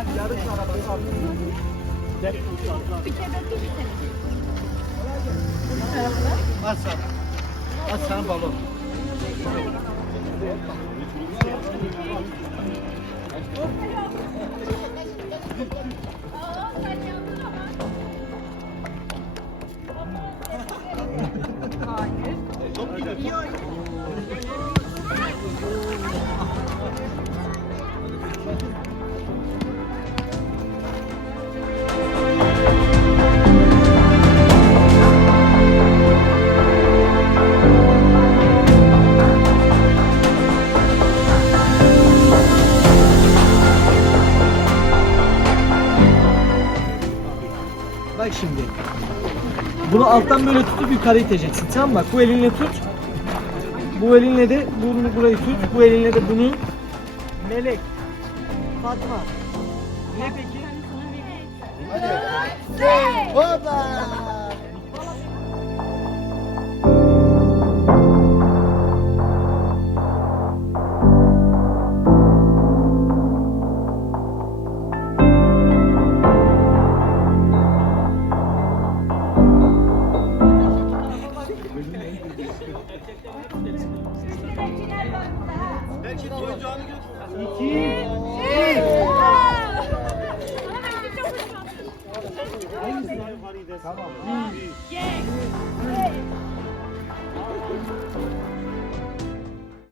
Yarış arabası aldım. Bir kere döktür bir kere. Aç sana. Aç sana balon. Bak şimdi. Bunu alttan böyle tutup yukarı iteceksin. Tamam mı? Bak bu elinle tut. Bu elinle de bunu burayı tut. Bu elinle de bunu. Melek. Fatma. Ne peki? Hadi. Hopa. Belki oyuncağını götür. 2 Tamam.